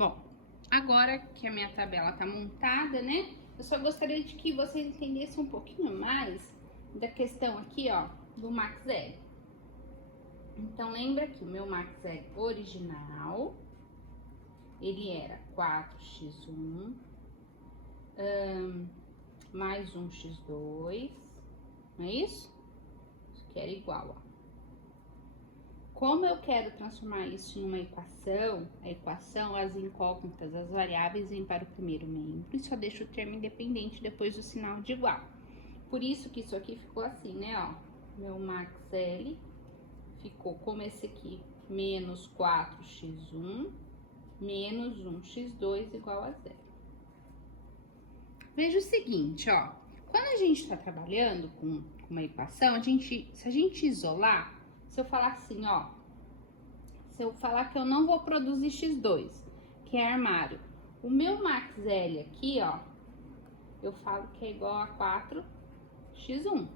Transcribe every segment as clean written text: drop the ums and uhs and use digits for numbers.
Bom, agora que a minha tabela tá montada, né? Eu só gostaria de que vocês entendessem um pouquinho mais da questão aqui, ó, do Max L. Então, lembra que o meu Max L original, ele era 4x1 mais 1x2, não é isso? Isso aqui era igual, ó. Como eu quero transformar isso em uma equação, as incógnitas, as variáveis vêm para o primeiro membro e só deixo o termo independente depois do sinal de igual. Por isso que isso aqui ficou assim, né, ó. Meu Max L ficou como esse aqui, menos 4x1 menos 1x2 igual a 0. Veja o seguinte, ó. Quando a gente está trabalhando com uma equação, se a gente isolar, se eu falar assim, ó, se eu falar que eu não vou produzir x2, que é armário, o meu Max L aqui, ó, eu falo que é igual a 4x1,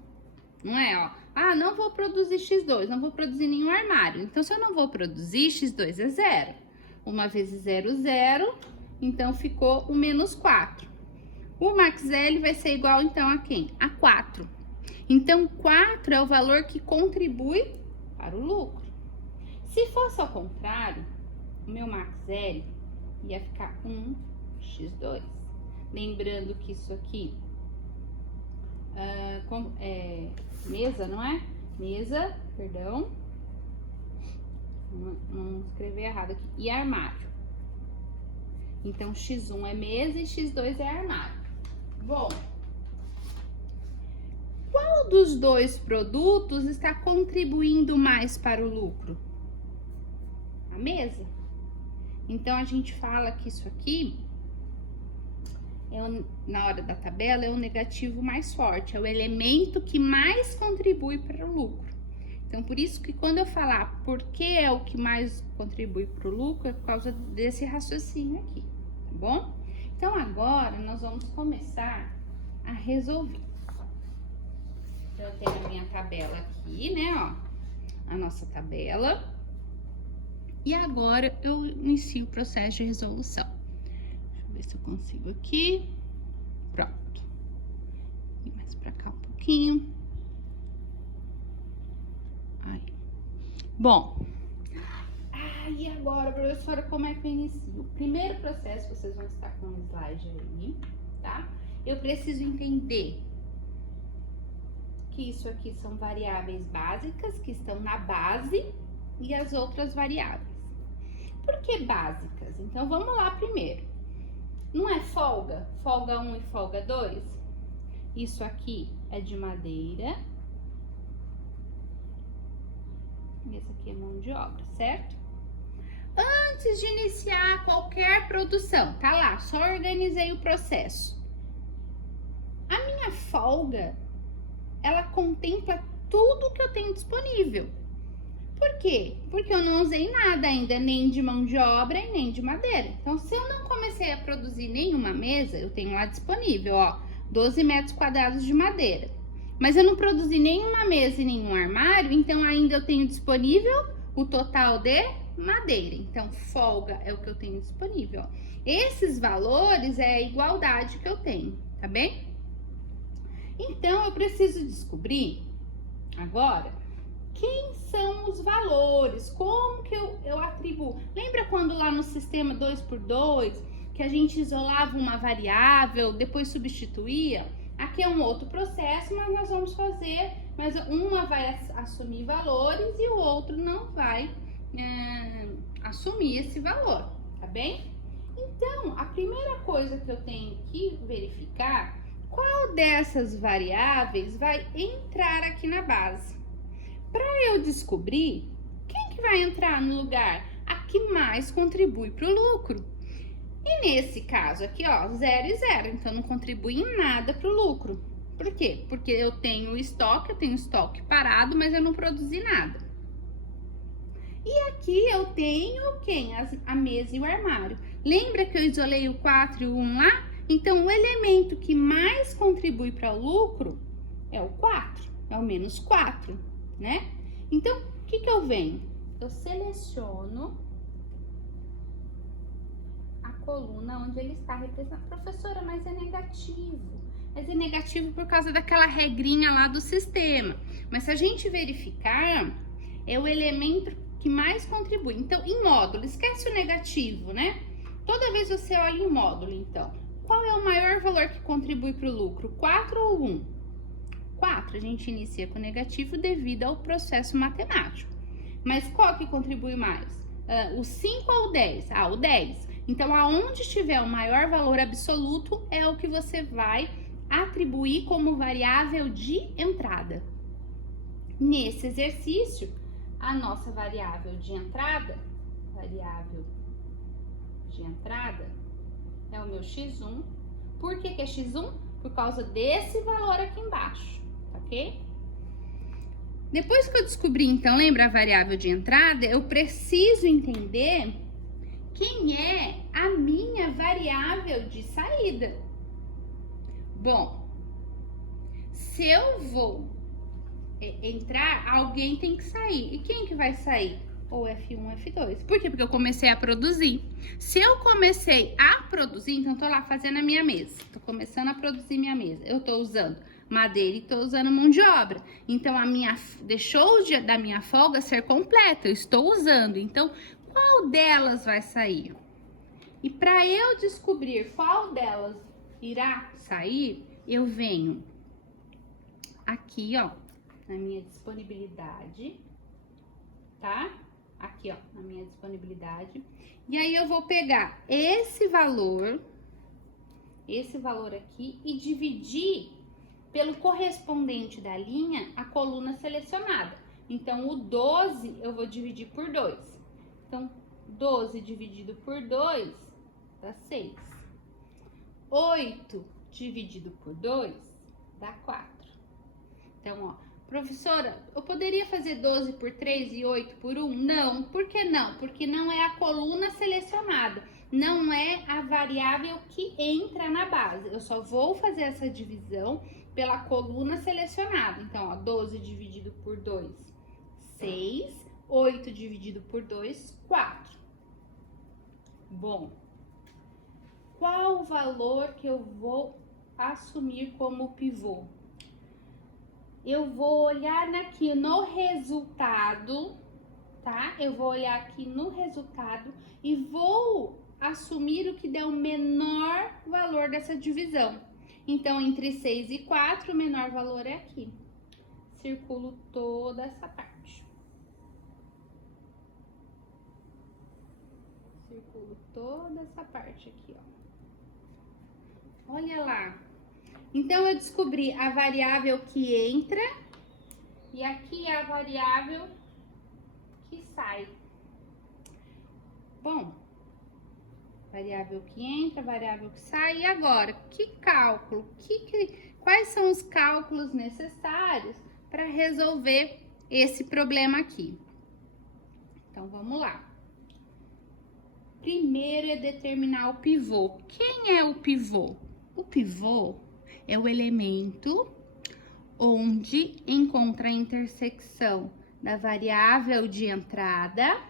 não é, ó? Ah, não vou produzir x2, não vou produzir nenhum armário. Então, se eu não vou produzir, x2 é 0. 1 vezes 0, 0, então ficou o menos 4. O Max L vai ser igual, então, a quem? A 4. Então, 4 é o valor que contribui para o lucro. Se fosse ao contrário, o meu Max L ia ficar 1x2. Lembrando que isso aqui é mesa, não é? Mesa, perdão. Não escrevi errado aqui. E armário. Então, x1 é mesa e x2 é armário. Bom, qual dos dois produtos está contribuindo mais para o lucro? A mesa. Então, a gente fala que isso aqui, na hora da tabela, é o negativo mais forte, é o elemento que mais contribui para o lucro. Então, por isso que quando eu falar por que é o que mais contribui para o lucro, é por causa desse raciocínio aqui, tá bom? Então, agora, nós vamos começar a resolver. Então, eu tenho a minha tabela aqui, né, ó, a nossa tabela. E agora, eu inicio o processo de resolução. Deixa eu ver se eu consigo aqui. Pronto. Vem mais pra cá um pouquinho. Aí. Bom. E agora, professora, como é que eu inicio? O primeiro processo, vocês vão estar com o slide aí, tá? Eu preciso entender que isso aqui são variáveis básicas que estão na base e as outras variáveis. Por que básicas? Então, vamos lá primeiro. Não é folga? Folga 1 e folga 2? Isso aqui é de madeira. E esse aqui é mão de obra, certo? Antes de iniciar qualquer produção, tá lá, só organizei o processo. A minha folga, ela contempla tudo que eu tenho disponível. Por quê? Porque eu não usei nada ainda, nem de mão de obra e nem de madeira. Então, se eu não comecei a produzir nenhuma mesa, eu tenho lá disponível, ó, 12 metros quadrados de madeira. Mas eu não produzi nenhuma mesa e nenhum armário, então ainda eu tenho disponível o total de madeira. Então, folga é o que eu tenho disponível, ó. Esses valores é a igualdade que eu tenho, tá bem? Então, eu preciso descobrir agora quem são os valores, como que eu atribuo. Lembra quando lá no sistema 2x2, que a gente isolava uma variável, depois substituía? Aqui é um outro processo, mas nós vamos fazer, mas uma vai assumir valores e o outro não vai assumir esse valor, tá bem? Então, a primeira coisa que eu tenho que verificar, qual dessas variáveis vai entrar aqui na base? Para eu descobrir, quem que vai entrar no lugar? A que mais contribui para o lucro. E nesse caso aqui, ó, 0 e 0, então não contribui em nada para o lucro. Por quê? Porque eu tenho estoque parado, mas eu não produzi nada. E aqui eu tenho quem? A mesa e o armário. Lembra que eu isolei o 4 e o 1 lá? Então, o elemento que mais contribui para o lucro é o 4, é o menos 4, né? Então, o que eu venho? Eu seleciono coluna onde ele está representado. Professora, mas é negativo. Mas é negativo por causa daquela regrinha lá do sistema. Mas se a gente verificar, é o elemento que mais contribui. Então, em módulo, esquece o negativo, né? Toda vez você olha em módulo, então, qual é o maior valor que contribui para o lucro? 4 ou 1? 4, a gente inicia com negativo devido ao processo matemático. Mas qual que contribui mais? O 5 ou o 10? Ah, o 10. Então, aonde tiver o maior valor absoluto, é o que você vai atribuir como variável de entrada. Nesse exercício, a nossa variável de entrada é o meu x1. Por que é x1? Por causa desse valor aqui embaixo, tá ok? Depois que eu descobri, então, lembra a variável de entrada, eu preciso entender quem é a minha variável de saída. Bom, se eu vou entrar, alguém tem que sair. E quem que vai sair? Ou F1 ou F2. Por quê? Porque eu comecei a produzir. Se eu comecei a produzir, então tô lá fazendo a minha mesa. Tô começando a produzir minha mesa. Eu tô usando madeira e tô usando mão de obra. Então, deixou da minha folga ser completa. Eu estou usando. Então, qual delas vai sair? E para eu descobrir qual delas irá sair, eu venho aqui, ó, na minha disponibilidade, tá? Aqui, ó, na minha disponibilidade. E aí, eu vou pegar esse valor aqui e dividir pelo correspondente da linha a coluna selecionada. Então, o 12 eu vou dividir por 2. Então, 12 dividido por 2 dá 6. 8 dividido por 2 dá 4. Então, ó, professora, eu poderia fazer 12 por 3 e 8 por 1? Não. Por que não? Porque não é a coluna selecionada. Não é a variável que entra na base. Eu só vou fazer essa divisão pela coluna selecionada. Então, ó, 12 dividido por 2, 6. 8 dividido por 2, 4. Bom, qual o valor que eu vou assumir como pivô? Eu vou olhar aqui no resultado, tá? Eu vou olhar aqui no resultado e vou assumir o que der o menor valor dessa divisão. Então, entre 6 e 4, o menor valor é aqui. Circulo toda essa parte. Circulo toda essa parte aqui, ó. Olha lá. Então, eu descobri a variável que entra e aqui é a variável que sai. Bom, variável que entra, variável que sai. E agora, que cálculo? Quais são os cálculos necessários para resolver esse problema aqui? Então, vamos lá. Primeiro é determinar o pivô. Quem é o pivô? O pivô é o elemento onde encontra a intersecção da variável de entrada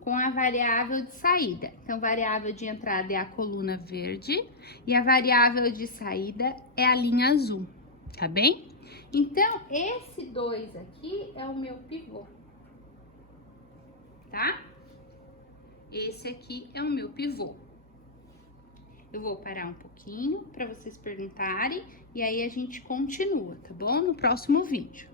com a variável de saída. Então, variável de entrada é a coluna verde e a variável de saída é a linha azul, tá bem? Então, esse 2 aqui é o meu pivô, tá? Esse aqui é o meu pivô. Eu vou parar um pouquinho para vocês perguntarem e aí a gente continua, tá bom? No próximo vídeo.